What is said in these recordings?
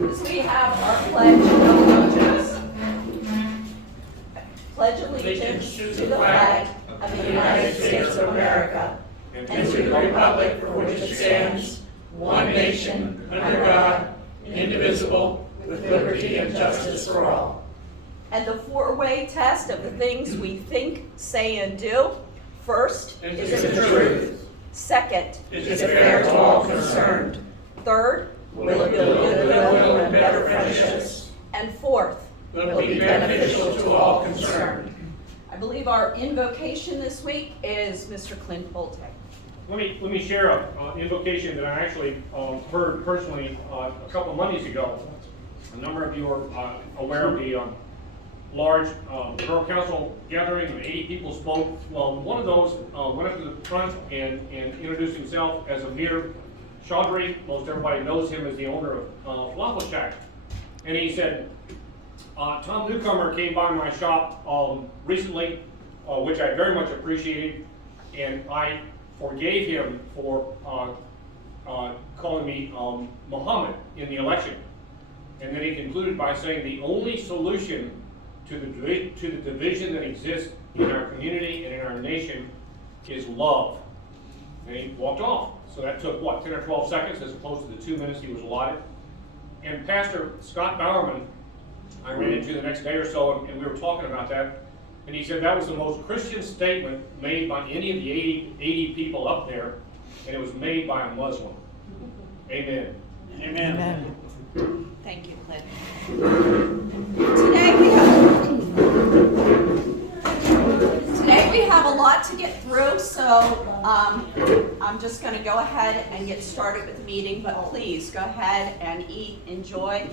As we have our pledge of allegiance. Pledge allegiance to the flag of the United States of America and to the republic for which it stands, one nation, under God, indivisible, with liberty and justice for all. And the four-way test of the things we think, say, and do. First, is it the truth? Second, is it fair to all concerned? Third, will it build goodwill and better friendships? And fourth, will it be beneficial to all concerned? I believe our invocation this week is Mr. Clint Bolte. Let me share an invocation that I actually heard personally a couple of Mondays ago. A number of you are aware of the large Borough Council gathering of 80 people spoke. Well, one of those went up to the front and introduced himself as Amir Chaudhry. Most everybody knows him as the owner of Falafel Shack. And he said, Tom Newcomer came by my shop recently, which I very much appreciated, and I forgave him for calling me Muhammad in the election. And then he concluded by saying the only solution to the division that exists in our community and in our nation is love. And he walked off. So that took, what, 10 or 12 seconds as opposed to the 2 minutes he was allotted. And Pastor Scott Bowerman, I ran into the next day or so, and we were talking about that. And he said that was the most Christian statement made by any of the 80 people up there, and it was made by a Muslim. Amen. Amen. Amen. Thank you, Clint. Today we have a lot to get through, so I'm just going to go ahead and get started with the meeting, but please go ahead and eat, enjoy.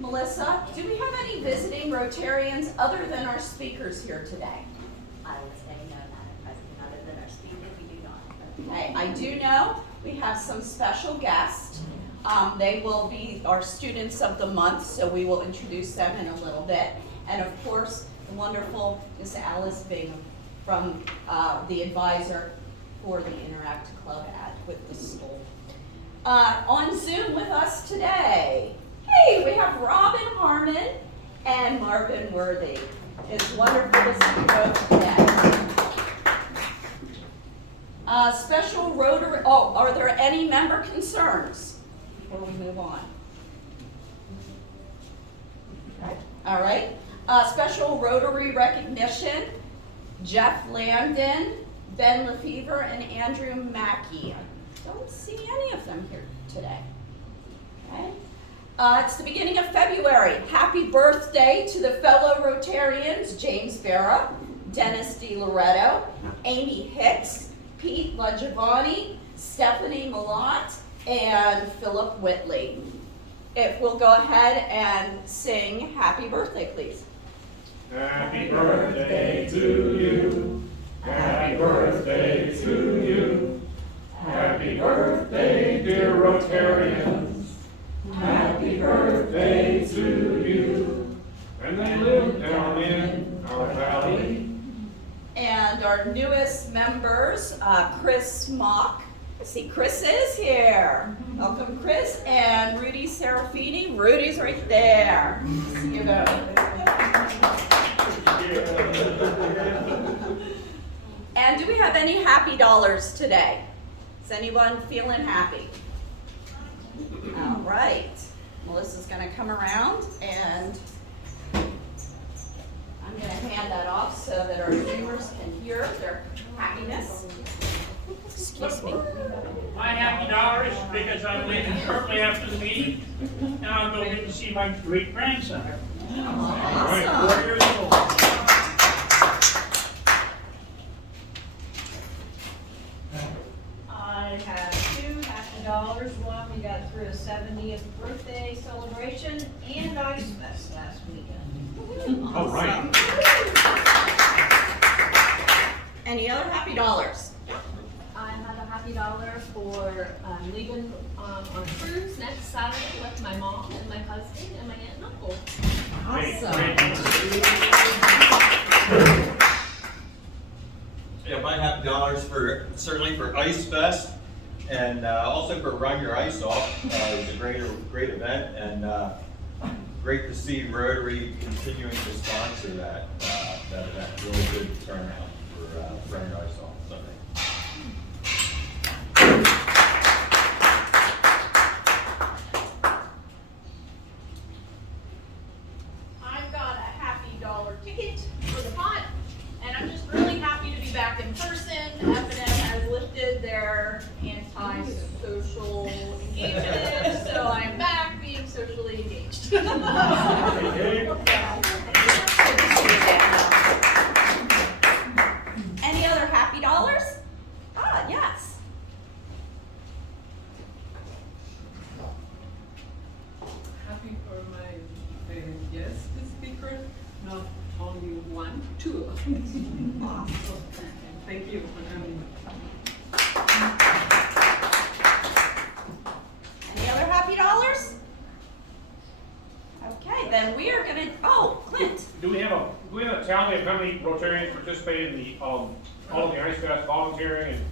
Melissa, do we have any visiting Rotarians other than our speakers here today? I would say no, Madam President, other than our speaker, we do not. Okay, I do know we have some special guests. They will be our students of the month, so we will introduce them in a little bit. And of course, the wonderful Miss Alice Bingham from the advisor for the Interact Club with the school. On Zoom with us today, hey, we have Robin Harmon and Marvin Worthy. It's wonderful to see you both today. Special Rotary, are there any member concerns before we move on? Okay. All right. Special Rotary recognition, Jeff Landon, Ben Lefevre, and Andrew Mackey. I don't see any of them here today. Okay. It's the beginning of February. Happy birthday to the fellow Rotarians, James Barra, Dennis DiLoretto, Amy Hicks, Pete LaGiovanni, Stephanie Malott, and Philip Whitley. If we'll go ahead and sing Happy Birthday, please. Happy birthday to you. Happy birthday to you. Happy birthday, dear Rotarians. Happy birthday to you. And they live down in our valley. And our newest members, Chris Mock. See, Chris is here. Welcome, Chris. And Rudy Serafini. Rudy's right there. See you both. And do we have any happy dollars today? Is anyone feeling happy? All right. Melissa's going to come around and I'm going to hand that off so that our viewers can hear their happiness. Excuse me. My happy dollars because I'm leaving shortly after the meeting, and I'll go get to see my great grandson. Awesome. 4 years old. I have two happy dollars. One, we got through a 70th birthday celebration and Ice Fest last weekend. All right. Any other happy dollars? I have a happy dollar for leaving on a cruise next Saturday with my mom and my husband and my aunt and uncle. Yeah, my happy dollars certainly for Ice Fest and also for Run Your Ice Off. It was a great great event, and great to see Rotary continuing to sponsor that event. Really good turnout for Friend I Saw Sunday. I've got a $50 ticket for the pot, and I'm just really happy to be back in person. F&M has lifted their anti-social engagement, so I'm back being socially engaged. Any other happy dollars? Ah, yes. Happy for my guest speaker, not only one, two. Awesome. Thank you for having me. Any other happy dollars? Okay, then we are gonna, oh, Clint. Do we have a tally of how many Rotarians participated in the, all of the ice fest, volunteering and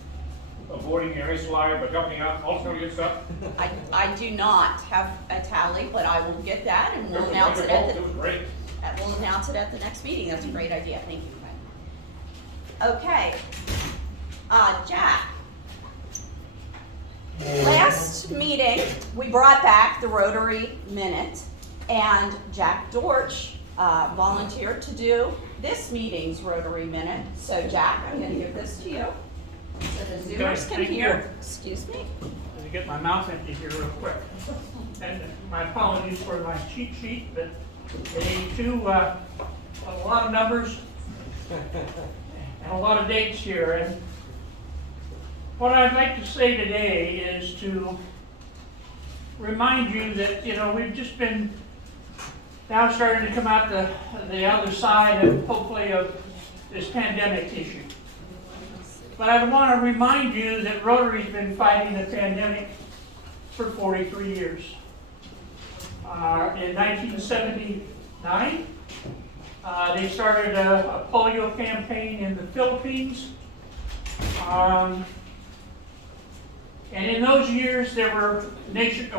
avoiding the ice slide, but helping out, all this kind of good stuff? I do not have a tally, but I will get that and we'll announce it at It was great. we'll announce it at the next meeting. That's a great idea. Thank you, Clint. Okay. Jack. Last meeting, we brought back the Rotary Minute, and Jack Dortch volunteered to do this meeting's Rotary Minute. So Jack, I'm going to give this to you so the Zoomers can thank hear. you. Excuse me. Let me get my mouth empty here real quick. And my apologies for my cheat sheet, but they do a lot of numbers and a lot of dates here. And what I'd like to say today is to remind you that, you know, we've just been now starting to come out the other side of, hopefully, of this pandemic issue. But I want to remind you that Rotary's been fighting the pandemic for 43 years. In 1979, they started a polio campaign in the Philippines. And in those years, there were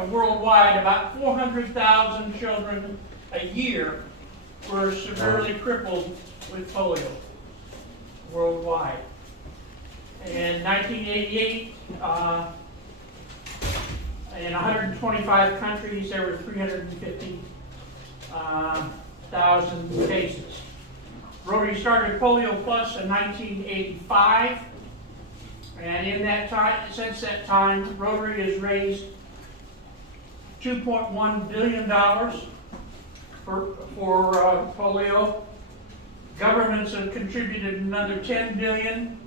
worldwide about 400,000 children a year were severely crippled with polio worldwide. In 1988, in 125 countries, there were 350,000 cases. Rotary started Polio Plus in 1985, and in that time, since that time, Rotary has raised $2.1 billion for polio. Governments have contributed another $10 billion.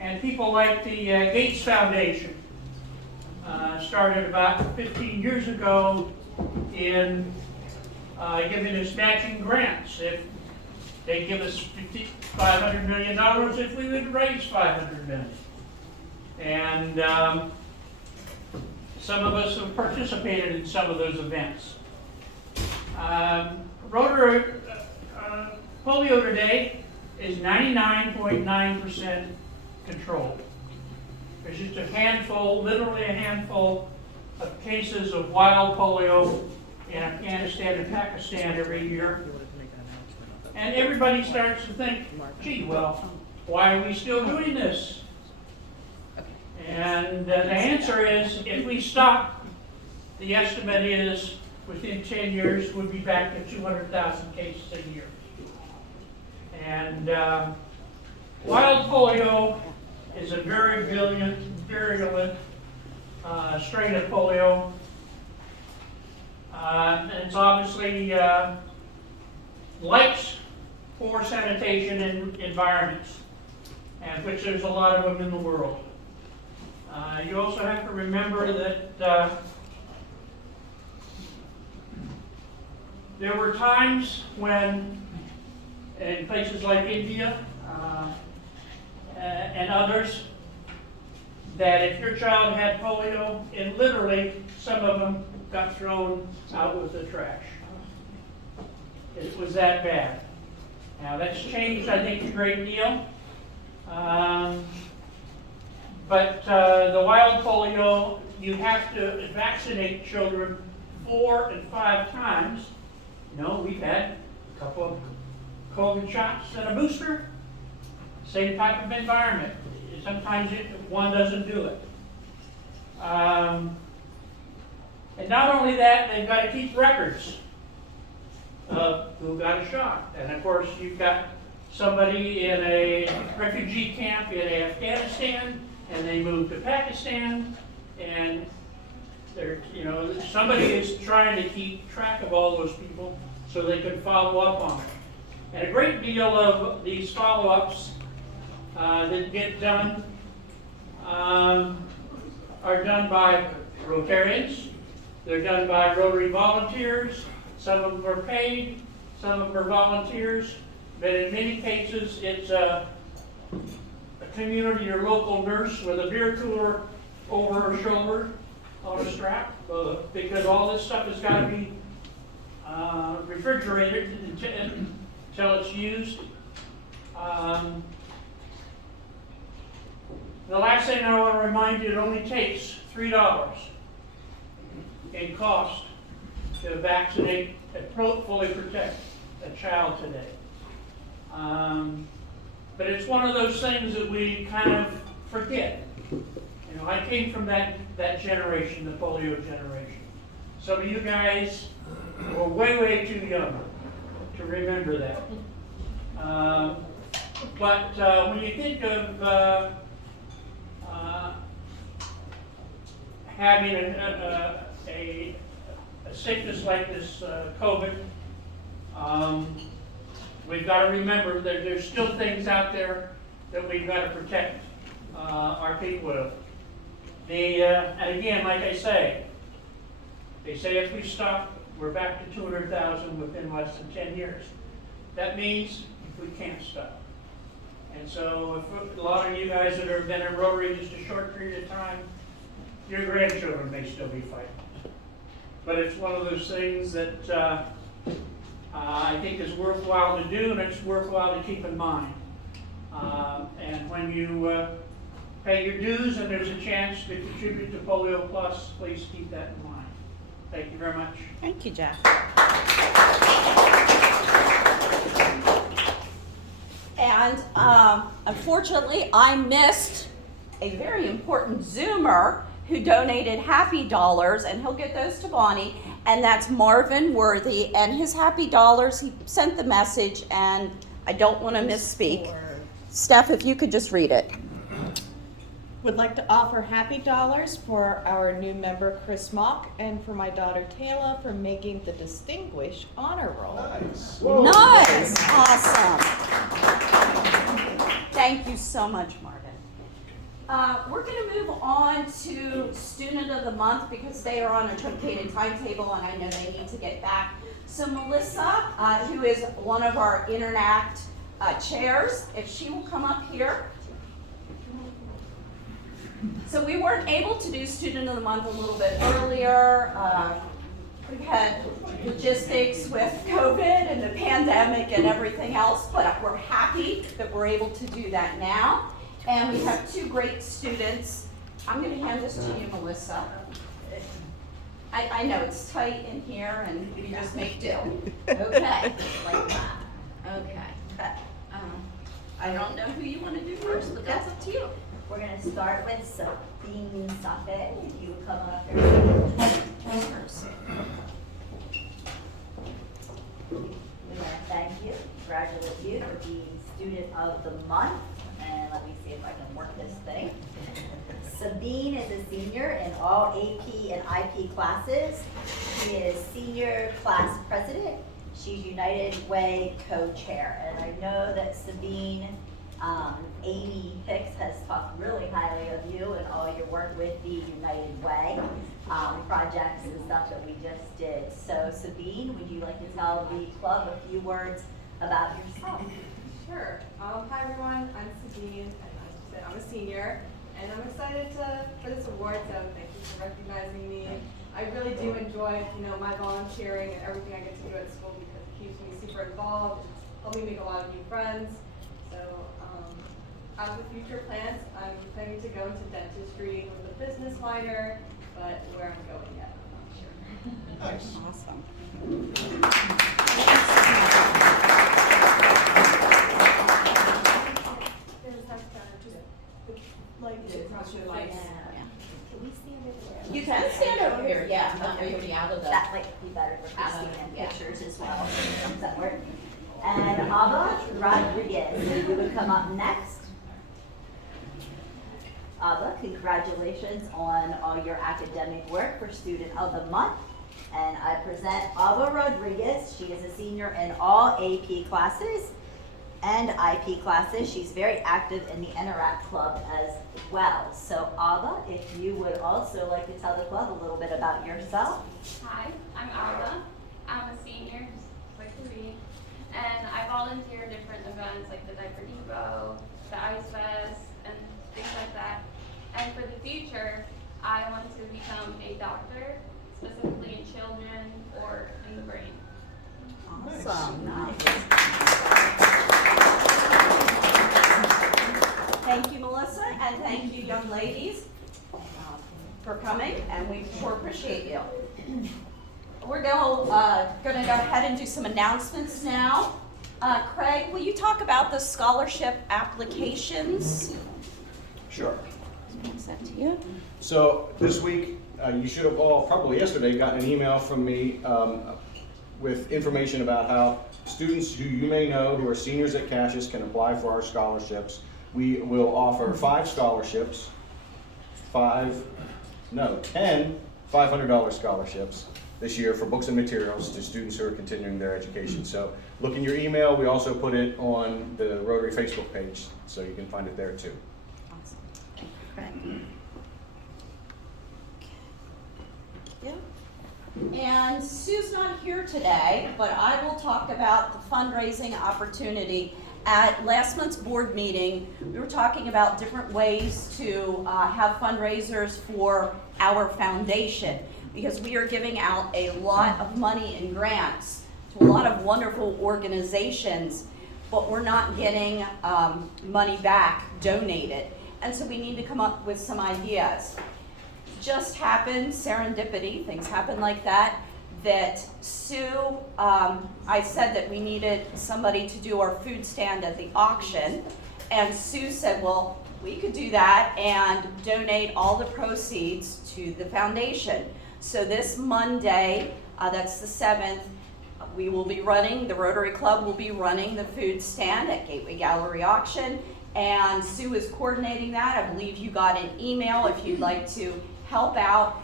And people like the Gates Foundation started about 15 years ago in giving us matching grants. If they give us $500 million, if we would raise $500 million. And some of us have participated in some of those events. Rotary polio today is 99.9% controlled. There's just a handful, literally a handful, of cases of wild polio in Afghanistan and Pakistan every year. And everybody starts to think, gee, well, why are we still doing this? And the answer is, if we stop, the estimate is within 10 years, we'll be back to 200,000 cases a year. And wild polio is a very virulent strain of polio. And it's obviously likes poor sanitation in environments, and which there's a lot of them in the world. You also have to remember that there were times when, in places like India and others, that if your child had polio, it literally, some of them got thrown out with the trash. It was that bad. Now that's changed, I think, a great deal. But the wild polio you have to vaccinate children 4 and 5 times. You know, we've had a couple of COVID shots and a booster. Same type of environment. Sometimes one doesn't do it. And not only that, they've got to keep records of who got a shot. And of course, you've got somebody in a refugee camp in Afghanistan, and they moved to Pakistan, and they're, you know, somebody is trying to keep track of all those people so they can follow up on it. And a great deal of these follow-ups that get done are done by Rotarians. They're done by Rotary volunteers. Some of them are paid, some of them are volunteers, but in many cases it's a community or local nurse with a beer cooler over her shoulder on a strap, because all this stuff has got to be refrigerated until it's used. The last thing I want to remind you, it only takes $3 in cost to vaccinate and fully protect a child today. But it's one of those things that we kind of forget. You know, I came from that generation, the polio generation. Some of you guys were way too young to remember that. But when you think of having a sickness like this COVID, we've got to remember that there's still things out there that we've got to protect our people with. And again, like I say, they say if we stop, we're back to 200,000 within less than 10 years. That means we can't stop. And so if a lot of you guys that have been in Rotary just a short period of time, your grandchildren may still be fighting. But it's one of those things that I think is worthwhile to do, and it's worthwhile to keep in mind. And when you pay your dues and there's a chance to contribute to Polio Plus, please keep that in mind. Thank you very much. Thank you, Jeff. And unfortunately, I missed a very important Zoomer who donated Happy Dollars, and he'll get those to Bonnie, and that's Marvin Worthy, and his Happy Dollars, he sent the message, and I don't want to misspeak. Steph, if you could just read it. Would like to offer Happy Dollars for our new member Chris Mock and for my daughter Taylor for making the Distinguished Honor Roll. Nice. Nice, awesome. Thank you so much, Marvin. We're going to move on to Student of the Month because they are on a truncated timetable and I know they need to get back. So Melissa, who is one of our Interact chairs, if she will come up here. So we weren't able to do Student of the Month a little bit earlier. We had logistics with COVID and the pandemic and everything else, but we're happy that we're able to do that now. And we have two great students. I'm going to hand this to you, Melissa. I know it's tight in here and we just make do. Okay, like that. Okay. I don't know who you want to do first, but that's up to you. We're going to start with Sabeen Safi. If you would come up here. We want to thank you, congratulate you for being Student of the Month. And let me see if I can work this thing. Sabeen is a senior in all AP and IP classes. She is senior class president. She's United Way co-chair. And I know that Sabeen, Amy Hicks has talked really highly of you and all your work with the United Way projects and stuff that we just did. So Sabeen, would you like to tell the club a few words about yourself? Sure. Hi everyone, I'm Sabeen, and as you said, I'm a senior, and I'm excited for this award, so thank you for recognizing me. I really do enjoy, my volunteering and everything I get to do at school because it keeps me super involved. It's helped me make a lot of new friends. So, as with future plans, I'm planning to go into dentistry with a business minor, but where I'm going yet, I'm not sure. Nice. Awesome. You can stand over here, yeah, everybody out of the. That might be better for Christine and pictures as well. Does that work? And Alba Rodriguez, if you would come up next. Alba, congratulations on all your academic work for Student of the Month. And I present Alba Rodriguez. She is a senior in all AP classes and IP classes. She's very active in the Interact Club as well. So Alba, if you would also like to tell the club a little bit about yourself. Hi, I'm Alba. I'm a senior, just like to read, and I volunteer at different events like the Diaper Depot, the Ice Fest, and things like that. And for the future, I want to become a doctor, specifically in children or in the brain. Awesome, nice. Thank you, Melissa, and thank you, young ladies, for coming, and we sure appreciate you. We're gonna go ahead and do some announcements now. Craig, will you talk about the scholarship applications? Sure. Pass that to you. So this week, you should have all, probably yesterday, gotten an email from me with information about how students who you may know who are seniors at Cassius can apply for our scholarships. We will offer 5 scholarships, 10 $500 scholarships this year for books and materials to students who are continuing their education. So look in your email. We also put it on the Rotary Facebook page, so you can find it there too. Awesome. Thank you, Craig. Yeah. And Sue's not here today, but I will talk about the fundraising opportunity. At last month's board meeting, we were talking about different ways to have fundraisers for our foundation, because we are giving out a lot of money in grants to a lot of wonderful organizations, but we're not getting money back donated. And so we need to come up with some ideas. Just happened, serendipity, things happen like that, that Sue, I said that we needed somebody to do our food stand at the auction, and Sue said, well, we could do that and donate all the proceeds to the foundation. So this Monday, that's the 7th, we will be running, the Rotary Club will be running the food stand at Gateway Gallery Auction, and Sue is coordinating that. I believe you got an email if you'd like to help out.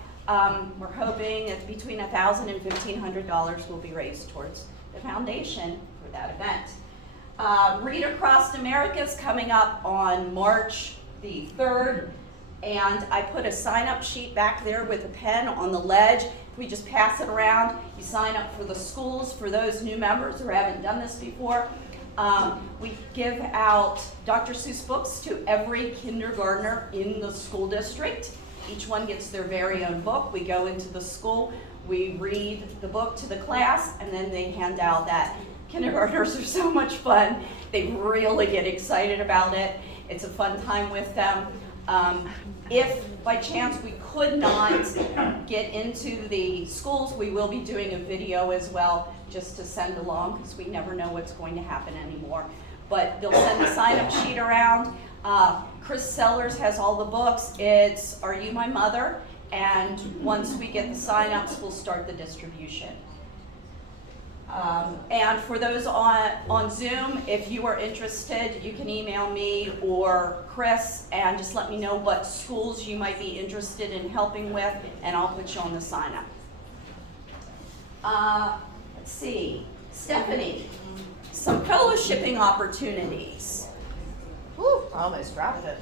We're hoping that between $1,000 and $1,500 will be raised towards the foundation for that event. Read Across America is coming up on March the 3rd, and I put a sign-up sheet back there with a pen on the ledge. We just pass it around. You sign up for the schools, for those new members who haven't done this before. We give out Dr. Seuss books to every kindergartner in the school district. Each one gets their very own book. We go into the school, we read the book to the class, and then they hand out that. Kindergartners are so much fun. They really get excited about it. It's a fun time with them. If by chance we could not get into the schools, we will be doing a video as well, just to send along, because we never know what's going to happen anymore. But they'll send the sign-up sheet around. Chris Sellers has all the books. It's Are You My Mother? And once we get the sign-ups, we'll start the distribution. And for those on Zoom, if you are interested, you can email me or Chris and just let me know what schools you might be interested in helping with, and I'll put you on the sign-up. Let's see, Stephanie, some fellowshipping opportunities. Whew, almost dropped it.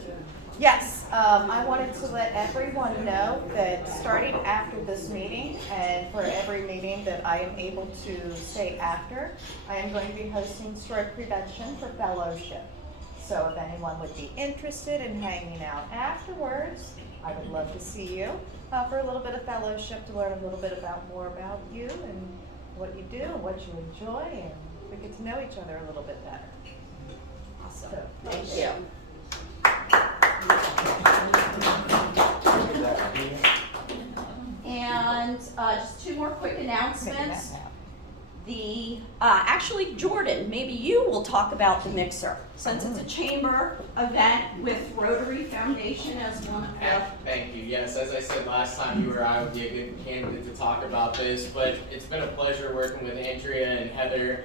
Yes, I wanted to let everyone know that starting after this meeting, and for every meeting that I am able to stay after, I am going to be hosting stroke prevention for fellowship. So if anyone would be interested in hanging out afterwards, I would love to see you for a little bit of fellowship, to learn a little bit more about you and what you do and what you enjoy, and we get to know each other a little bit better. Awesome. So, Thank you. And just two more quick announcements. Actually, Jordan, maybe you will talk about the mixer, since it's a chamber event with Rotary Foundation as one of the. Thank you. Yes, as I said last time you were, I would be a good candidate to talk about this, but it's been a pleasure working with Andrea and Heather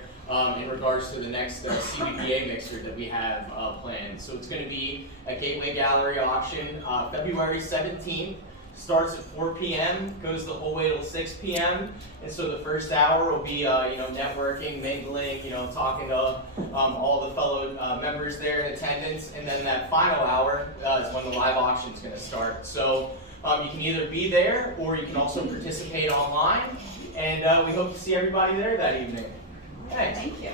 in regards to the next CBPA mixer that we have planned. So it's going to be a Gateway Gallery auction February 17th. Starts at 4 p.m., goes the whole way till 6 p.m. And so the first hour will be, networking, mingling, talking to all the fellow members there in attendance. And then that final hour is when the live auction is going to start. So you can either be there or you can also participate online. And we hope to see everybody there that evening. Thanks. Thank you.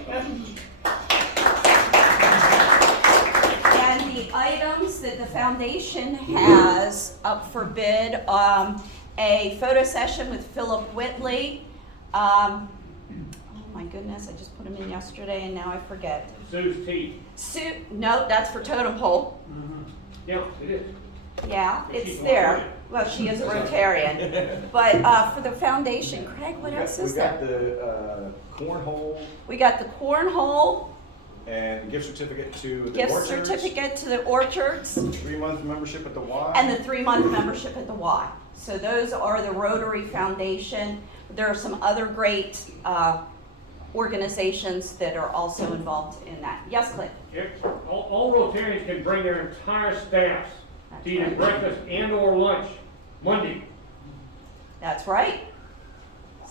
And the items that the foundation has up for bid, a photo session with Philip Whitley. Oh my goodness, I just put him in yesterday and now I forget. Sue's teeth. No, that's for Totem Pole. Mm-hmm. Yeah, it is. Yeah, But it's she's there. Rotarian. Well, she is a Rotarian. But for the foundation, Craig, what else is there? We got the cornhole We got the cornhole. and gift certificate to the Gift orchards. certificate to the orchards. 3-month membership at the Y. And the 3-month membership at the Y. So those are the Rotary Foundation. There are some other great organizations that are also involved in that. Yes, Clint? Yeah, all Rotarians can bring their entire staffs to either breakfast and or lunch Monday. That's right.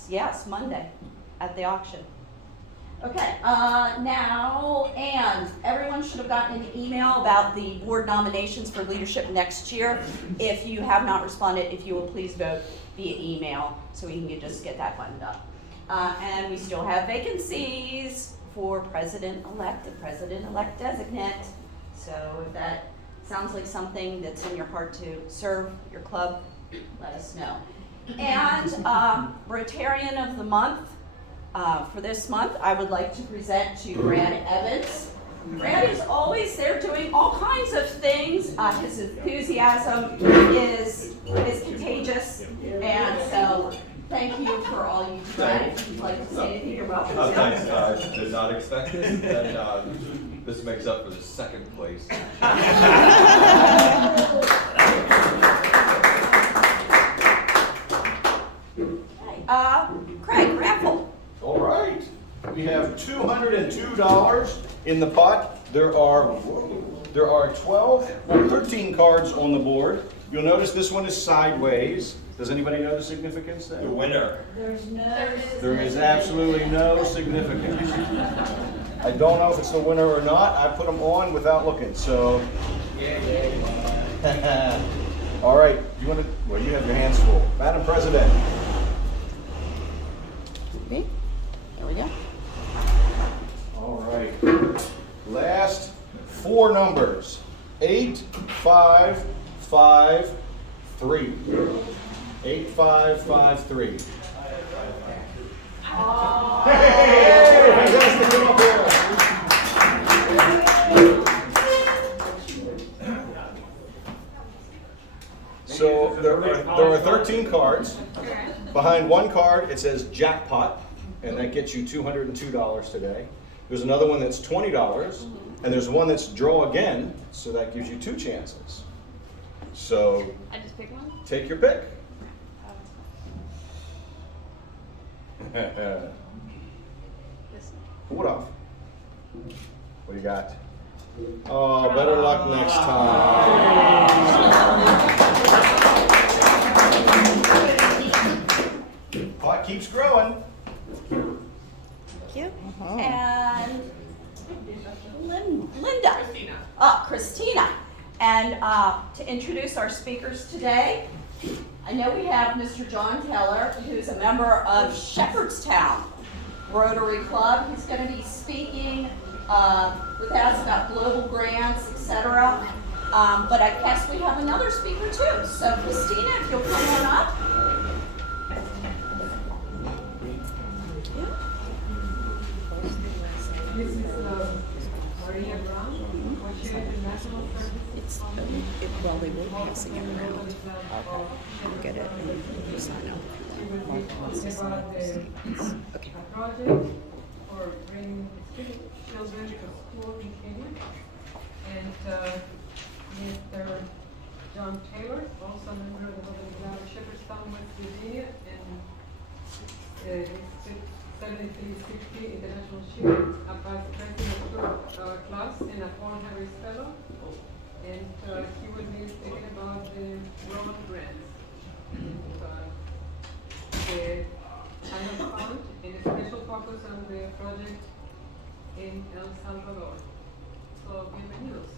Yes, Monday at the auction. Okay, now, and everyone should have gotten an email about the board nominations for leadership next year. If you have not responded, if you will please vote via email so we can just get that buttoned up. And we still have vacancies for president-elect and president-elect designate. So if that sounds like something that's in your heart to serve your club, let us know. And Rotarian of the Month. For this month, I would like to present to Brad Evans. Brad is always there doing all kinds of things. His enthusiasm is contagious, and so thank you for all you do. Brad, if you'd like to say anything, you're welcome to. Thanks, I did not expect this, and this makes up for the second place. Craig, raffle. All right. We have $202 in the pot. There are 13 cards on the board. You'll notice this one is sideways. Does anybody know the significance there? The winner. There is absolutely no significance. I don't know if it's the winner or not. I put them on without looking, so. All right, you want to, well, you have your hands full. Madam President. Okay, there we go. All right, last 4 numbers, 8, 5, 5, 3. 8, 5, 5, 3. Oh. Hey, fantastic, come up here. So there are 13 cards. Behind one card, it says jackpot, and that gets you $202 today. There's another one that's $20, and there's one that's draw again, so that gives you 2 chances. So I just pick one? take your pick. Pull it off. What do you got? Oh, better luck next time. Pot keeps growing. Thank you. And Linda. Christina. And to introduce our speakers today, I know we have Mr. John Keller, who's a member of Shepherdstown Rotary Club. He's going to be speaking with us about global grants, etc. But I guess we have another speaker too. So Christina, if you'll come on up. This is Maria Brown. What's your international service? Well, they will be passing it around. I'll get it and sign up. will be about the project for bringing children to school in Kenya. And Mr. John Taylor, also a member of the Rotary Shepherdstown, West Virginia, and 7360 International Ship, a past president of our class and a Paul Harris Fellow. And he will be speaking about the road grants. The China Fund and a special focus on the project in El Salvador. So, bienvenidos.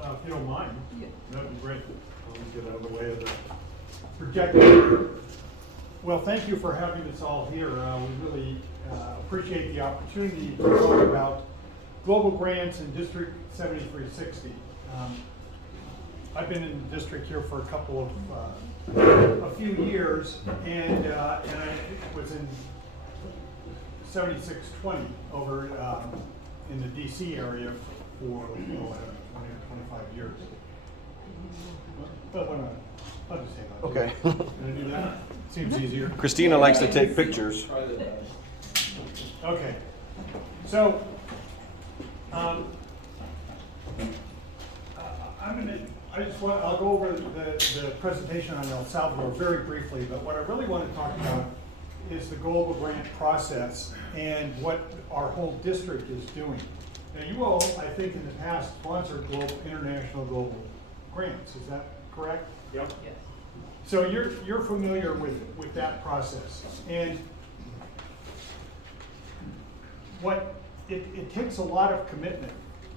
If you don't mind, that'd be great. Let me get out of the way of the projector. Well, thank you for having us all here. We really appreciate the opportunity to talk about global grants in District 7360. I've been in the district here for a few years, and I was in 7620 over in the DC area for 20 or 25 years. But I'll just say that. Okay. Can I do that? Seems easier. Christina likes to take pictures. Okay. So, I'll go over the presentation on El Salvador very briefly, but what I really want to talk about is the global grant process and what our whole district is doing. Now, you all, I think, in the past sponsored international global grants. Is that correct? Yep. Yes. So you're familiar with that process, and it takes a lot of commitment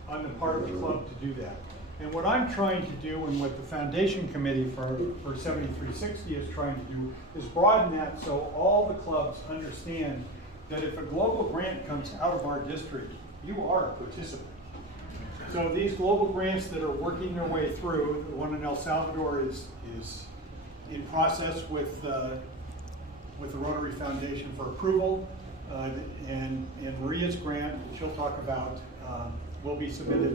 on the part of the club to do that. And what I'm trying to do, and what the foundation committee for 7360 is trying to do, is broaden that so all the clubs understand that if a global grant comes out of our district, you are a participant. So these global grants that are working their way through, the one in El Salvador is in process with the Rotary Foundation for approval, and Maria's grant, she'll talk about, will be submitted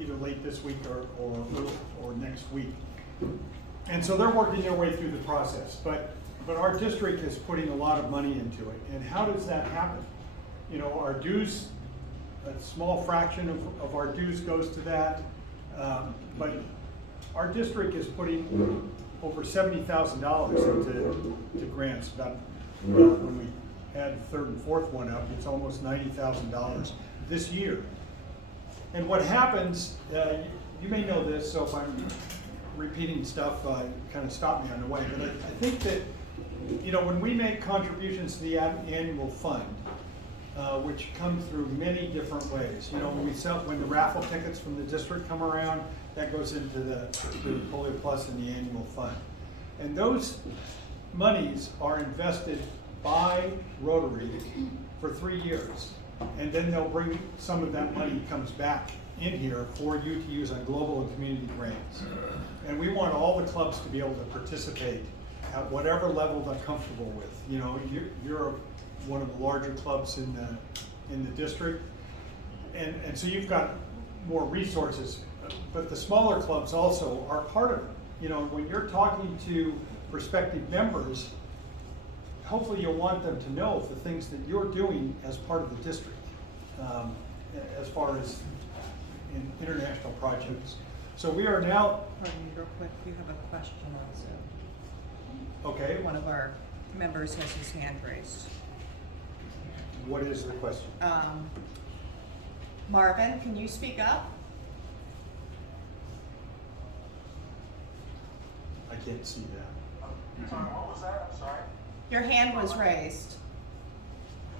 either late this week or next week. And so they're working their way through the process, but our district is putting a lot of money into it. And how does that happen? You know, our dues, a small fraction of our dues goes to that, but our district is putting over $70,000 into grants. About when we add the third and fourth one up, it's almost $90,000 this year. And what happens, you may know this, so if I'm repeating stuff, kind of stop me on the way. But I think that, you know, when we make contributions to the annual fund, which come through many different ways. You know, when the raffle tickets from the district come around, that goes into the Polio Plus and the annual fund. And those monies are invested by Rotary for 3 years. And then they'll bring some of that money comes back in here for you to use on global and community grants. And we want all the clubs to be able to participate at whatever level they're comfortable with. You know, you're one of the larger clubs in the district, and so you've got more resources, but the smaller clubs also are part of it. You know, when you're talking to prospective members, hopefully you'll want them to know the things that you're doing as part of the district, as far as in international projects. So we are now. Pardon me, real quick. You have a question on Zoom. Okay. One of our members has his hand raised. What is the question? Marvin, can you speak up? I can't see that. Sorry, what was that? I'm sorry. Your hand was raised.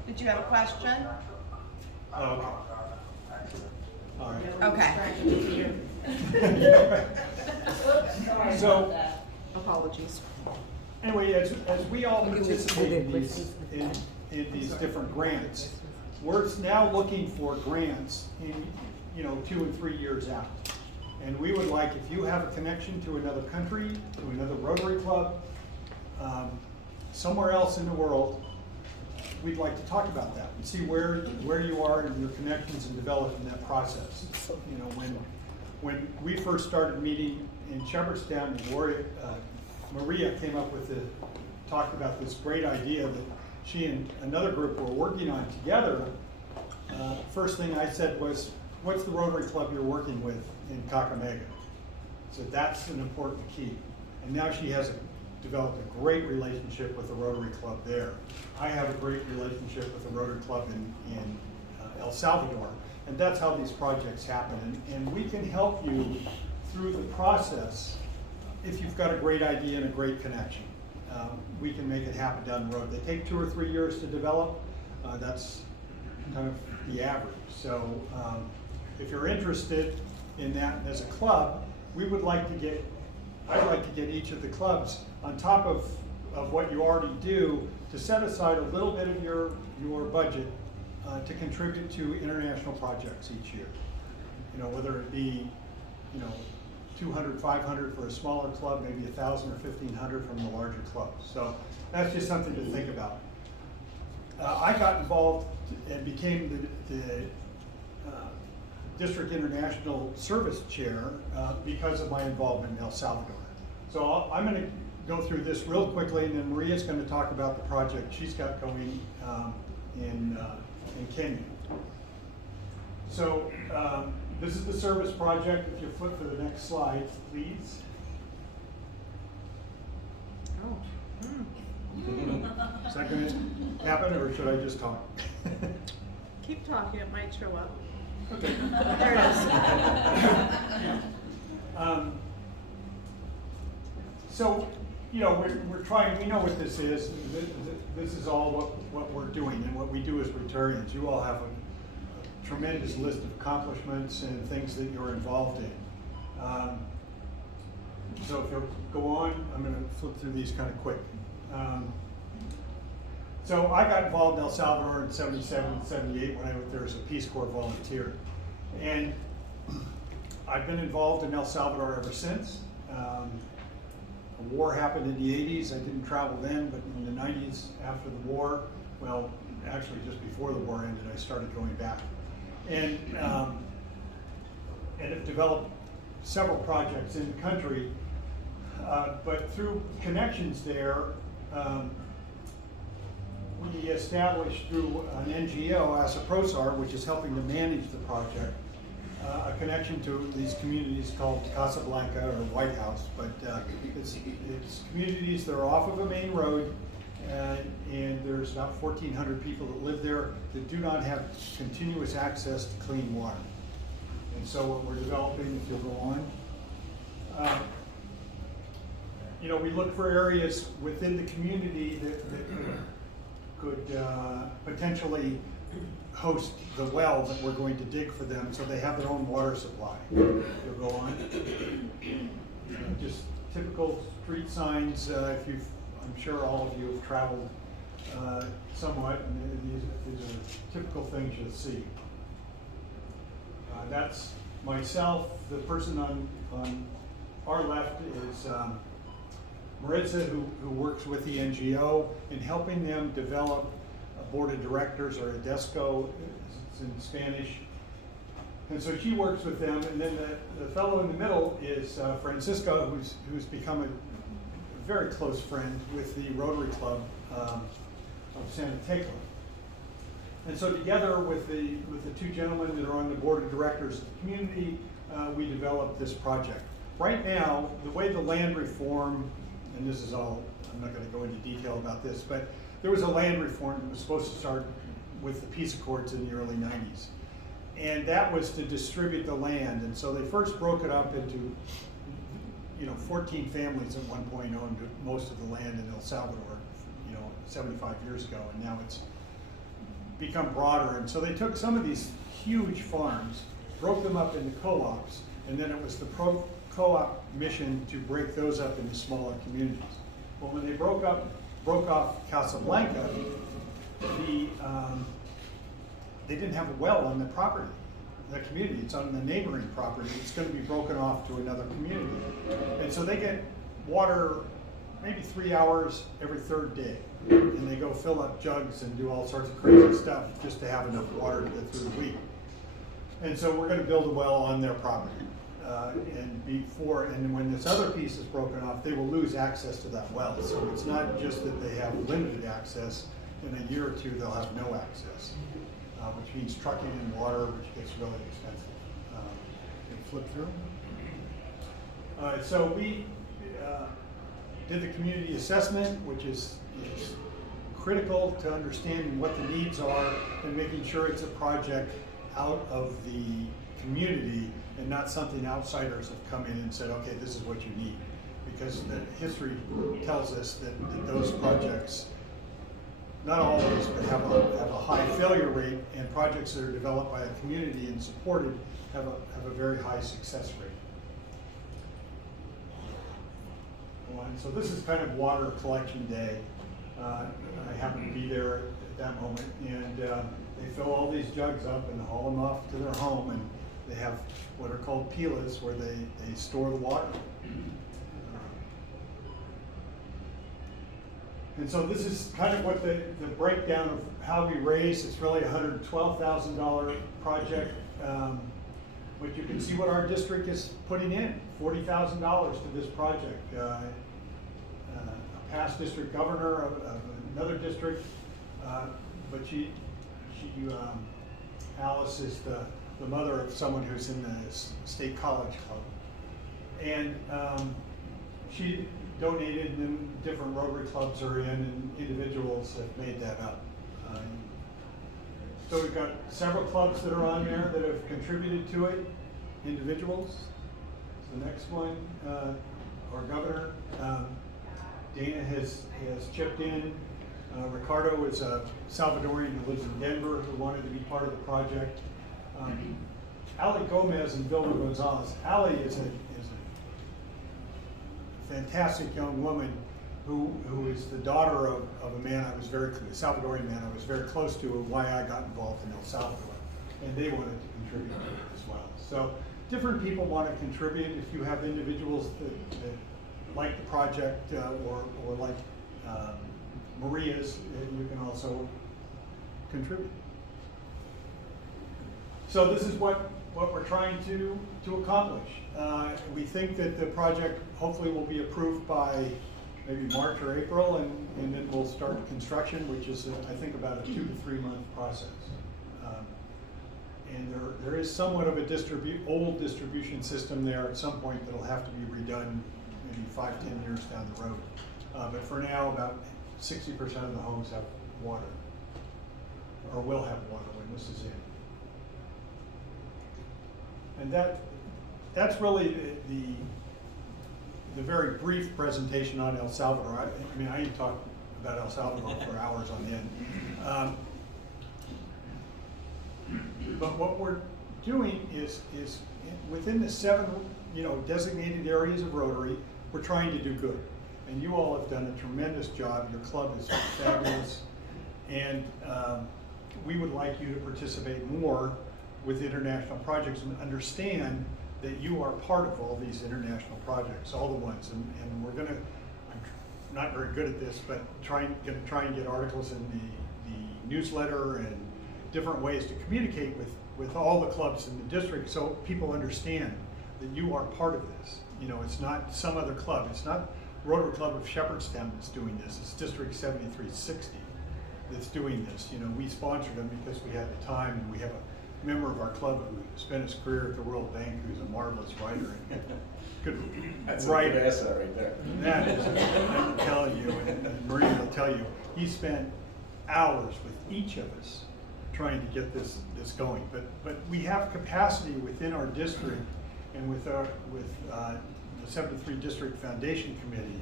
Did you have a question? Oh, okay. All right. Okay. So, apologies. Anyway, as we all participate in these different grants, we're now looking for grants in, you know, 2 and 3 years out. And we would like, if you have a connection to another country, to another Rotary club, somewhere else in the world, we'd like to talk about that and see where you are in your connections and developing that process. You know, when we first started meeting in Shepherdstown, Maria came up with talked about this great idea that she and another group were working on together. First thing I said was, what's the Rotary Club you're working with in Kakamega? So that's an important key. And now she has developed a great relationship with the Rotary Club there. I have a great relationship with the Rotary Club in El Salvador. And that's how these projects happen. And we can help you through the process if you've got a great idea and a great connection. We can make it happen down the road. They take 2 or 3 years to develop. That's kind of the average. So if you're interested in that as a club, I'd like to get each of the clubs on top of what you already do to set aside a little bit of your budget to contribute to international projects each year. You know, whether it be, you know, 200, 500 for a smaller club, maybe 1,000 or 1,500 from the larger clubs. So that's just something to think about. I got involved and became the District International Service Chair because of my involvement in El Salvador. So I'm going to go through this real quickly, and then Maria's going to talk about the project she's got going in Kenya. So this is the service project. If you flip to the next slide, please. Is that going to happen, or should I just talk? Keep talking, it might show up. Okay. There it is. So, you know, we're trying, we know what this is. This is all what we're doing and what we do as Rotarians. You all have a tremendous list of accomplishments and things that you're involved in. So if you'll go on, I'm going to flip through these kind of quick. So I got involved in El Salvador in 77 and 78 when I was there as a Peace Corps volunteer. And I've been involved in El Salvador ever since. A war happened in the 80s. I didn't travel then, but in the 90s after the war, well, actually just before the war ended, I started going back. And it developed several projects in the country, but through connections there, we established through an NGO, ASAPROSAR, which is helping to manage the project, a connection to these communities called Casablanca or White House, but it's communities that are off of a main road, and there's about 1,400 people that live there that do not have continuous access to clean water. And so what we're developing, if you'll go on, you know, we look for areas within the community that could potentially host the well that we're going to dig for them, so they have their own water supply. You'll go on. Just typical street signs. I'm sure all of you have traveled somewhat, and these are typical things you'll see. That's myself. The person on our left is Maritza, who works with the NGO in helping them develop a board of directors, or a DESCO, it's in Spanish. And so she works with them, and then the fellow in the middle is Francisco, who's become a very close friend with the Rotary Club of Santa Tecla. And so together with the two gentlemen that are on the board of directors of the community, we developed this project. Right now, the way the land reform, and this is all, I'm not going to go into detail about this, but there was a land reform that was supposed to start with the peace accords in the early 90s. And that was to distribute the land. And so they first broke it up into, 14 families at one point owned most of the land in El Salvador, 75 years ago. And now it's become broader. And so they took some of these huge farms, broke them up into co-ops, and then it was the co-op mission to break those up into smaller communities. Well, when they broke off Casablanca, they didn't have a well on the property, the community. It's on the neighboring property. It's going to be broken off to another community. And so they get water maybe 3 hours every third day. and they go fill up jugs and do all sorts of crazy stuff just to have enough water to get through the week. And so we're gonna build a well on their property. And when this other piece is broken off, they will lose access to that well. So it's not just that they have limited access, in a year or two they'll have no access, which means trucking in water, which gets really expensive. Can you flip through? So we did the community assessment, which is critical to understanding what the needs are and making sure it's a project out of the community and not something outsiders have come in and said, okay, this is what you need. Because the history tells us that those projects, not always, but have a high failure rate, and projects that are developed by a community and supported have a very high success rate. And so this is kind of water collection day. I happened to be there at that moment, and they fill all these jugs up and haul them off to their home, and they have what are called pilas, where they store the water. And so this is kind of what the breakdown of how we raise. It's really a $112,000 project. But you can see what our district is putting in, $40,000 to this project. A past district governor of another district, but Alice is the mother of someone who's in the state college club. And she donated, and different Rotary clubs are in, and individuals have made that up. So we've got several clubs that are on there that have contributed to it, individuals. The next one, our governor, Dana has chipped in. Ricardo is a Salvadorian who lives in Denver who wanted to be part of the project. Ali Gomez and Vilma Gonzalez. Ali is a fantastic young woman who is the daughter of a man I was Salvadorian man I was very close to, and why I got involved in El Salvador. And they wanted to contribute to it as well. So different people want to contribute. If you have individuals that like the project or like Maria's, you can also contribute. So this is what we're trying to accomplish. We think that the project hopefully will be approved by maybe March or April, and then we'll start construction, which is I think about a 2 to 3 month process. And there is somewhat of a old distribution system there at some point that'll have to be redone maybe 5-10 years down the road. But for now, about 60% of the homes have water, or will have water when this is in. And that's really the very brief presentation on El Salvador. I mean, I can talk about El Salvador for hours on end. But what we're doing is within the 7 designated areas of Rotary, we're trying to do good. And you all have done a tremendous job. Your club is fabulous. And we would like you to participate more with international projects and understand that you are part of all these international projects, all the ones. And we're gonna, I'm not very good at this, but gonna try and get articles in the newsletter and different ways to communicate with all the clubs in the district so people understand that you are part of this. It's not some other club. It's not Rotary Club of Shepherdstown that's doing this. It's District 7360 that's doing this. We sponsored them because we had the time, and we have a member of our club who spent his career at the World Bank who's a marvelous writer and good That's writer. a good asset right there. That is, I'm telling you, and Maria will tell you, he spent hours with each of us trying to get this going. But we have capacity within our district and with the 73 District Foundation Committee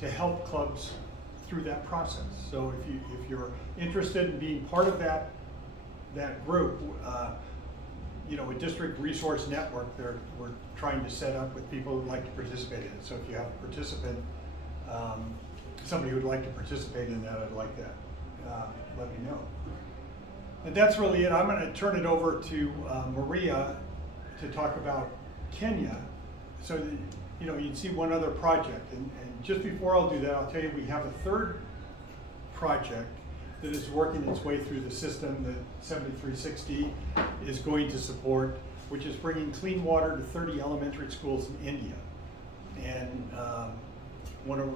to help clubs through that process. So if you're interested in being part of that group, a district resource network we're trying to set up with people who'd like to participate in it. So if you have a participant, somebody who'd like to participate in that, I'd like that. Let me know. And that's really it. I'm going to turn it over to Maria to talk about Kenya. So that, you'd see one other project. And just before I'll do that, I'll tell you we have a third project that is working its way through the system that 7360 is going to support, which is bringing clean water to 30 elementary schools in India. And one of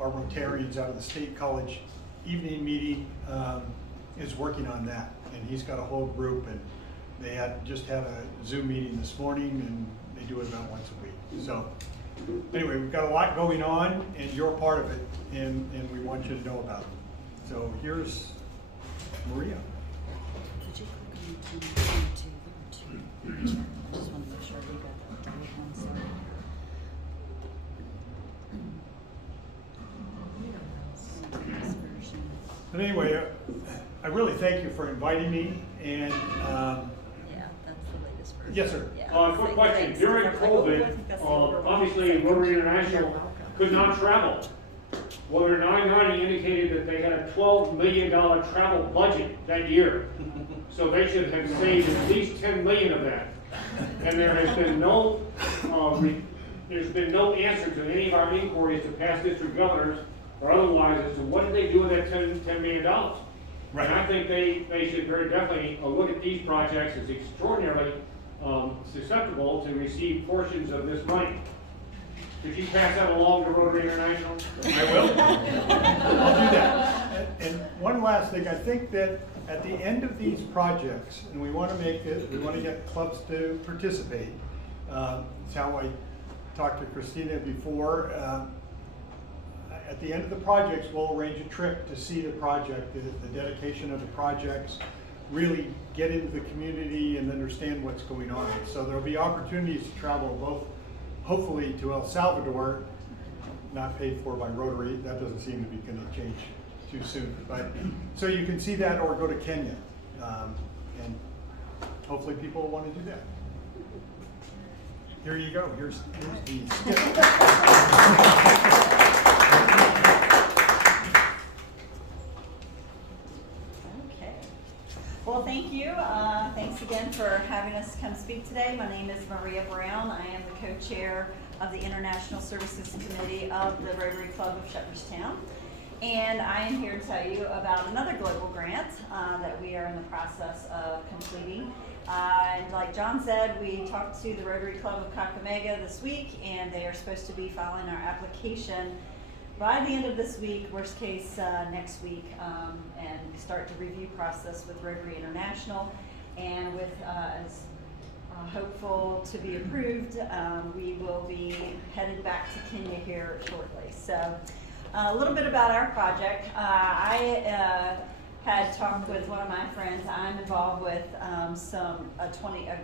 our Rotarians out of the State College evening meeting is working on that. And he's got a whole group, and they just had a Zoom meeting this morning, and they do it about once a week. So anyway, we've got a lot going on, and you're part of it, and we want you to know about it. So here's Maria. Could you click on the just want to make sure we got that one slide. But anyway, I really thank you for inviting me, and Yeah, that's the latest version. yes, sir. Quick question, during COVID, obviously Rotary International could not travel. Well, their 990 indicated that they had a $12 million travel budget that year. So they should have saved at least 10 million of that. And there has been no, there's been no answer to any of our inquiries to past district governors or otherwise as to what did they do with that $10 million. Right. And I think they should very definitely look at these projects as extraordinarily susceptible to receive portions of this money. Could you pass that along to Rotary International? I will. I'll do that. And one last thing, I think that at the end of these projects, and we want to make it, we want to get clubs to participate. It's how I talked to Christina before. At the end of the projects, we'll arrange a trip to see the project, the dedication of the projects, really get into the community and understand what's going on. So there'll be opportunities to travel both, hopefully to El Salvador, not paid for by Rotary. That doesn't seem to be going to change too soon. But so you can see that, or go to Kenya, and hopefully people want to do that. Here you go. Here's the skip. Well, thank you. Thanks again for having us come speak today. My name is Maria Brown. I am the co-chair of the International Services Committee of the Rotary Club of Shepherdstown. And I am here to tell you about another global grant that we are in the process of completing. And like John said, we talked to the Rotary Club of Kakamega this week, and they are supposed to be filing our application by the end of this week, worst case next week, and start the review process with Rotary International. And with as hopeful to be approved, we will be headed back to Kenya here shortly. So a little bit about our project. I had talked with one of my friends. I'm involved with a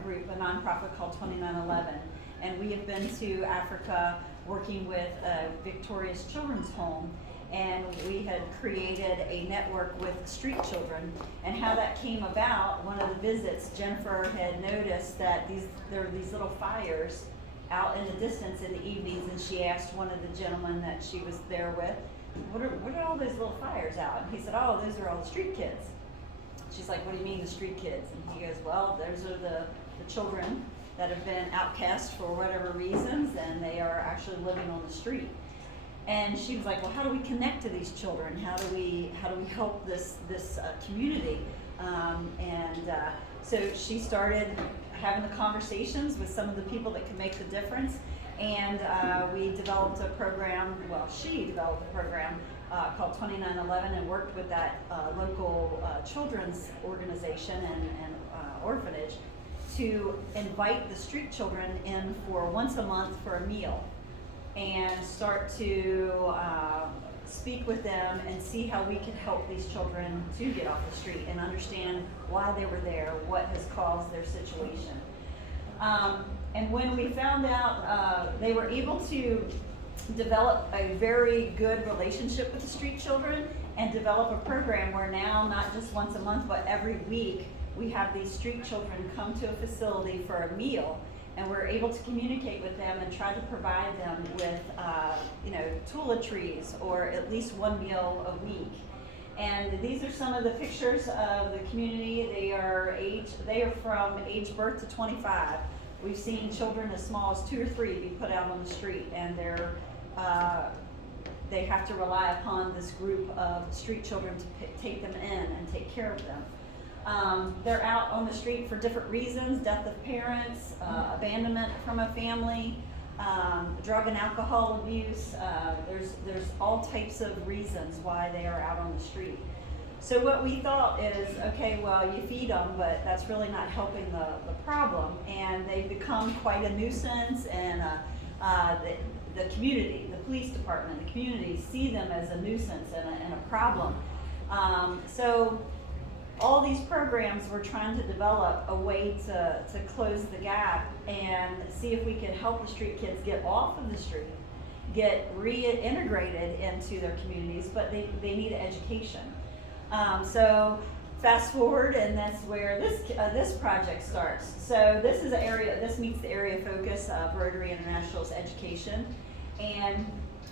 group, a nonprofit called 2911, and we have been to Africa working with a Victorious Children's Home, and we had created a network with street children. And how that came about, one of the visits, Jennifer had noticed that there were these little fires out in the distance in the evenings, and she asked one of the gentlemen that she was there with, what are all those little fires out? And he said, oh, those are all the street kids. She's like, what do you mean the street kids? And he goes, well, those are the children that have been outcast for whatever reasons, and they are actually living on the street. And she was like, well, how do we connect to these children? How do we help this community? So she started having the conversations with some of the people that can make the difference, and we developed a program, she developed a program called 2911, and worked with that local children's organization and orphanage to invite the street children in for once a month for a meal, and start to speak with them and see how we could help these children to get off the street and understand why they were there, what has caused their situation. And when we found out, they were able to develop a very good relationship with the street children and develop a program where now, not just once a month, but every week, we have these street children come to a facility for a meal, and we're able to communicate with them and try to provide them with, toiletries, or at least one meal a week. And these are some of the pictures of the community. They are from age birth to 25. We've seen children as small as 2 or 3 be put out on the street, and they're they have to rely upon this group of street children to take them in and take care of them. They're out on the street for different reasons: death of parents, abandonment from a family, drug and alcohol abuse. There's all types of reasons why they are out on the street. So what we thought is, okay, well, you feed them, but that's really not helping the problem, and they've become quite a nuisance, and the community, the police department, the community see them as a nuisance and a problem. So all these programs, we're trying to develop a way to close the gap and see if we can help the street kids get off of the street, get reintegrated into their communities, but they need education. So fast forward, and that's where this project starts. So this is an area, this meets the area of focus of Rotary International's education, and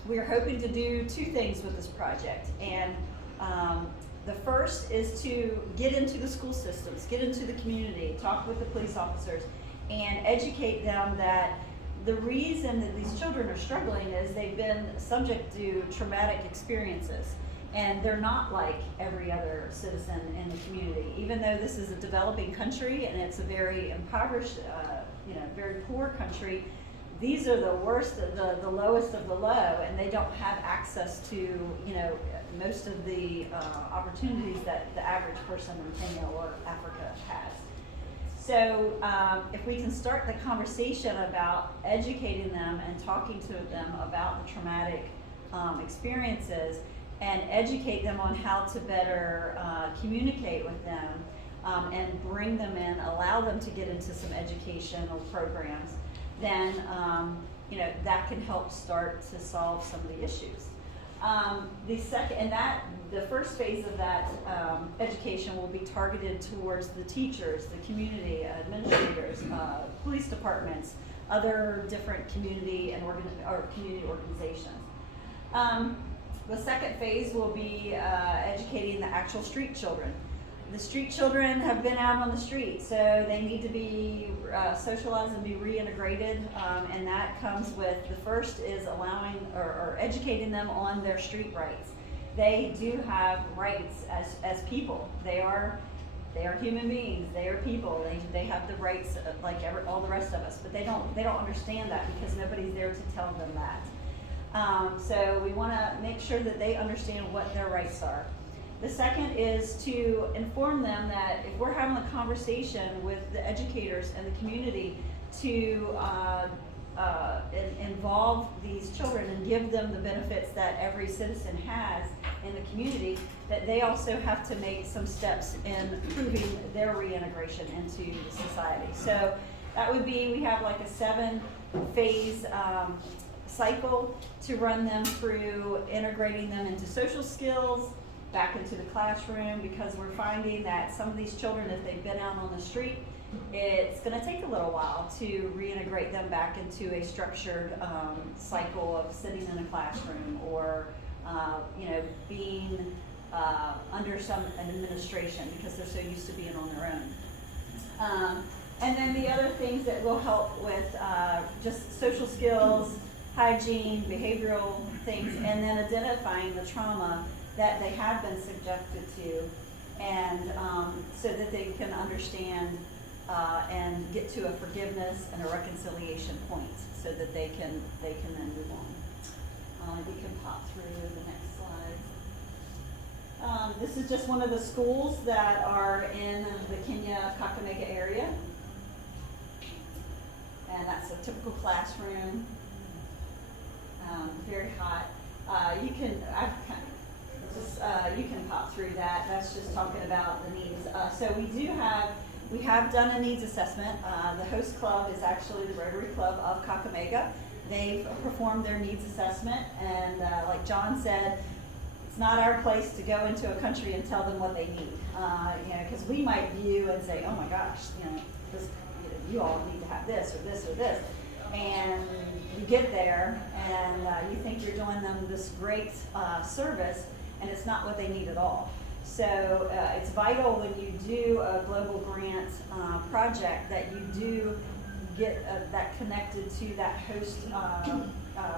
we're hoping to do two things with this project. And the first is to get into the school systems, get into the community, talk with the police officers, and educate them that the reason that these children are struggling is they've been subject to traumatic experiences. And they're not like every other citizen in the community. Even though this is a developing country and it's a very impoverished, very poor country, these are the worst, the lowest of the low, and they don't have access to, most of the opportunities that the average person in Kenya or Africa has. So if we can start the conversation about educating them and talking to them about the traumatic experiences, and educate them on how to better communicate with them, and bring them in, allow them to get into some educational programs, then that can help start to solve some of the issues. The first phase of that education will be targeted towards the teachers, the community administrators, police departments, other different community and community organizations. The second phase will be educating the actual street children. The street children have been out on the street, so they need to be socialized and be reintegrated, and that comes with, the first is allowing or educating them on their street rights. They do have rights as people. They are human beings. They are people. They have the rights like all the rest of us, but they don't understand that because nobody's there to tell them that. So we want to make sure that they understand what their rights are. The second is to inform them that if we're having a conversation with the educators and the community to involve these children and give them the benefits that every citizen has in the community, that they also have to make some steps in improving their reintegration into society. So that would be, we have like a 7-phase cycle to run them through integrating them into social skills, back into the classroom, because we're finding that some of these children, if they've been out on the street, it's going to take a little while to reintegrate them back into a structured cycle of sitting in a classroom or being under some administration because they're so used to being on their own. And then the other things that will help with just social skills, hygiene, behavioral things, and then identifying the trauma that they have been subjected to, and so that they can understand and get to a forgiveness and a reconciliation point, so that they can then move on. We can pop through the next slide. This is just one of the schools that are in the Kenya Kakamega area, and that's a typical classroom. Very hot. You can pop through that. That's just talking about the needs. So we have done a needs assessment. The host club is actually the Rotary Club of Kakamega. They've performed their needs assessment, and like John said, it's not our place to go into a country and tell them what they need. Because we might view and say, oh my gosh, you all need to have this or this or this. And you get there and you think you're doing them this great service, and it's not what they need at all. So it's vital when you do a global grant project that you do get that connected to that host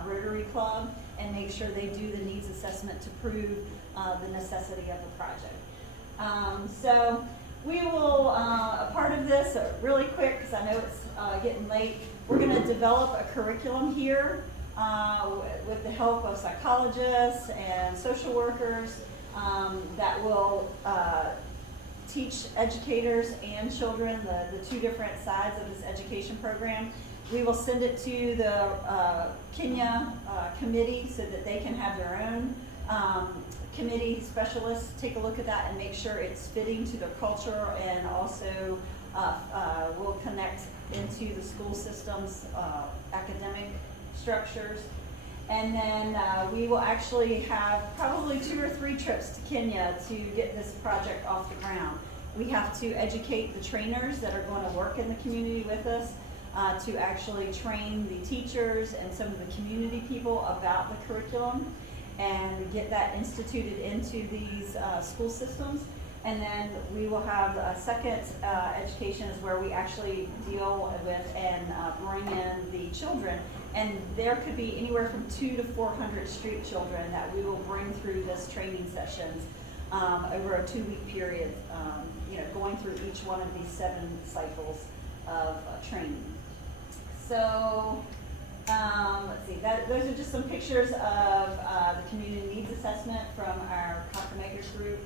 Rotary Club and make sure they do the needs assessment to prove the necessity of the project. So we will, a part of this, really quick, because I know it's getting late, we're going to develop a curriculum here with the help of psychologists and social workers that will teach educators and children the two different sides of this education program. We will send it to the Kenya committee so that they can have their own committee specialists take a look at that and make sure it's fitting to their culture, and also will connect into the school system's academic structures. And then we will actually have probably 2 or 3 trips to Kenya to get this project off the ground. We have to educate the trainers that are going to work in the community with us to actually train the teachers and some of the community people about the curriculum and get that instituted into these school systems. And then we will have a second education is where we actually deal with and bring in the children. And there could be anywhere from 200 to 400 street children that we will bring through this training sessions over a 2-week period, going through each one of these 7 cycles of training. So let's see, those are just some pictures of the community needs assessment from our Kakamega group.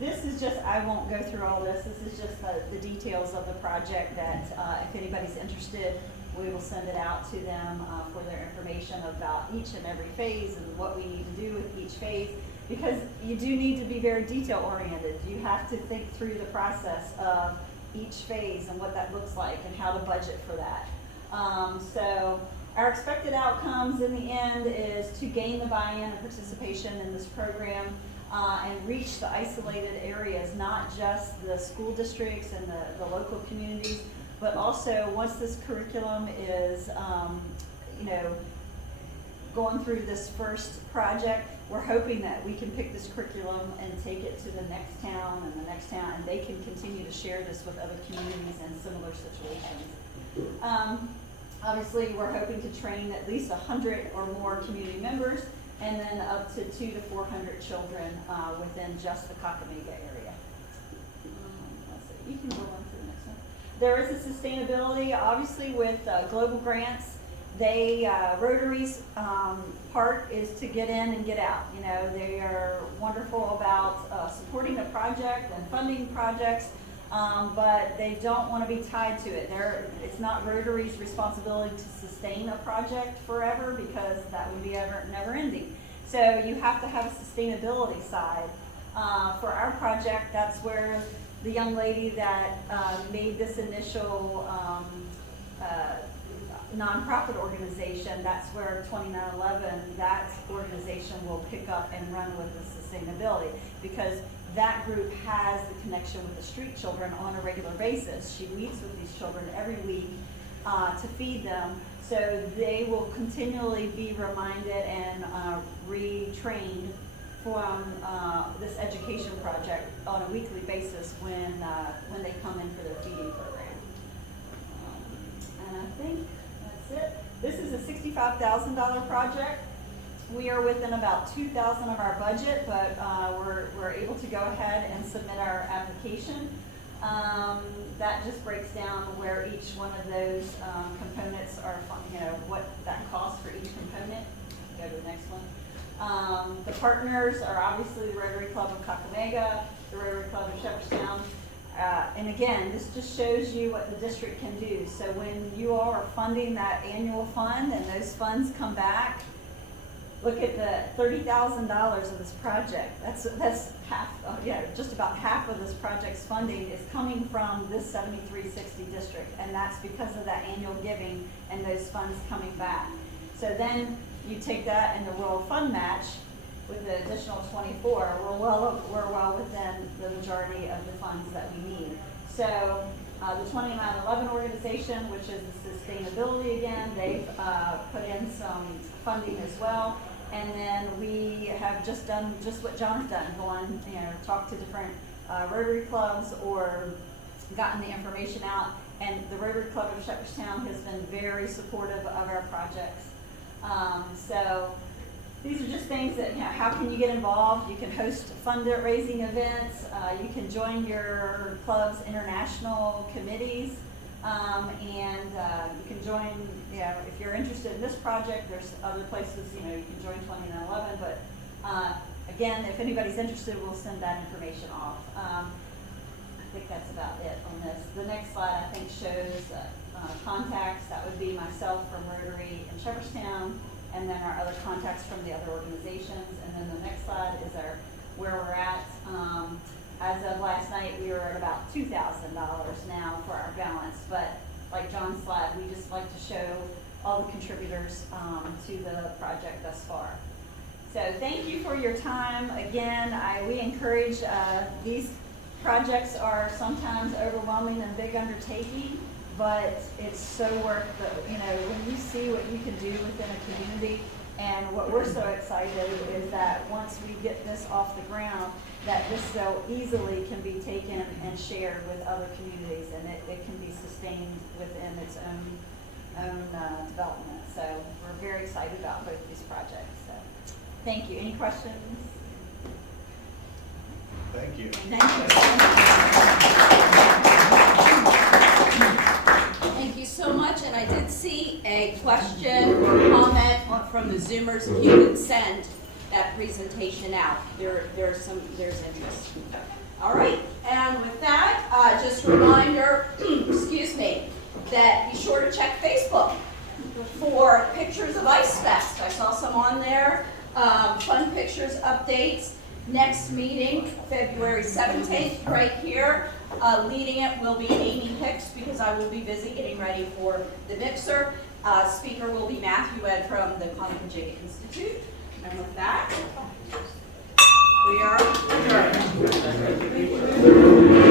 This is just, I won't go through all this, this is just the details of the project that if anybody's interested, we will send it out to them for their information about each and every phase and what we need to do with each phase, because you do need to be very detail oriented. You have to think through the process of each phase and what that looks like and how to budget for that. So our expected outcomes in the end is to gain the buy-in and participation in this program and reach the isolated areas, not just the school districts and the local communities, but also once this curriculum is, going through this first project, we're hoping that we can pick this curriculum and take it to the next town and the next town, and they can continue to share this with other communities in similar situations. Obviously, we're hoping to train at least 100 or more community members, and then up to 200 to 400 children within just the Kakamega area. Let's see, you can go on to the next one. There is a sustainability, obviously, with global grants. Rotary's part is to get in and get out. They are wonderful about supporting a project and funding projects, but they don't want to be tied to it. It's not Rotary's responsibility to sustain a project forever, because that would be never ending. So you have to have a sustainability side. For our project, that's where the young lady that made this initial nonprofit organization, that's where 2911, that organization will pick up and run with the sustainability, because that group has the connection with the street children on a regular basis. She meets with these children every week to feed them, so they will continually be reminded and retrained from this education project on a weekly basis when they come in for their feeding program. And I think that's it. This is a $65,000 project. We are within about $2,000 of our budget, but we're able to go ahead and submit our application. That just breaks down where each one of those components are, what that costs for each component. Go to the next one. The partners are obviously the Rotary Club of Kakamega, the Rotary Club of Shepherdstown. And again, this just shows you what the district can do. So when you all are funding that annual fund and those funds come back, look at the $30,000 of this project. That's half, just about half of this project's funding is coming from this 7360 district, and that's because of that annual giving and those funds coming back. So then you take that and the World Fund match with the additional 24. We're well within the majority of the funds that we need. So the 2911 organization, which is the sustainability again, they've put in some funding as well. And then we have just done just what John's done, gone, talked to different Rotary clubs or gotten the information out. And the Rotary Club of Shepherdstown has been very supportive of our projects. So these are just things that, how can you get involved? You can host fundraising events, you can join your club's international committees, and you can join, if you're interested in this project, there's other places, you can join 2911, but again, if anybody's interested, we'll send that information off. I think that's about it on this. The next slide, I think, shows contacts. That would be myself from Rotary in Shepherdstown, and then our other contacts from the other organizations. And then the next slide is where we're at. As of last night, we were at about $2,000 now for our balance. But like John's slide, we just like to show all the contributors to the project thus far. So thank you for your time. Again, we encourage these projects are sometimes overwhelming and big undertaking, but it's so worth the, when you see what you can do within a community, and what we're so excited is that once we get this off the ground, that this so easily can be taken and shared with other communities, and it can be sustained within its own development. So we're very excited about both these projects. So thank you. Any questions? Thank you. Thank you. Thank you so much, and I did see a question or comment from the Zoomers. If you could send that presentation out, there's interest. All right, and with that, just a reminder, excuse me, that be sure to check Facebook for pictures of Ice Fest. I saw some on there, fun pictures, updates. Next meeting, February 17th, right here. Leading it will be Amy Hicks because I will be busy getting ready for the mixer. Speaker will be Matthew Ed from the Concord-Jigga Institute. And with that, we are adjourned.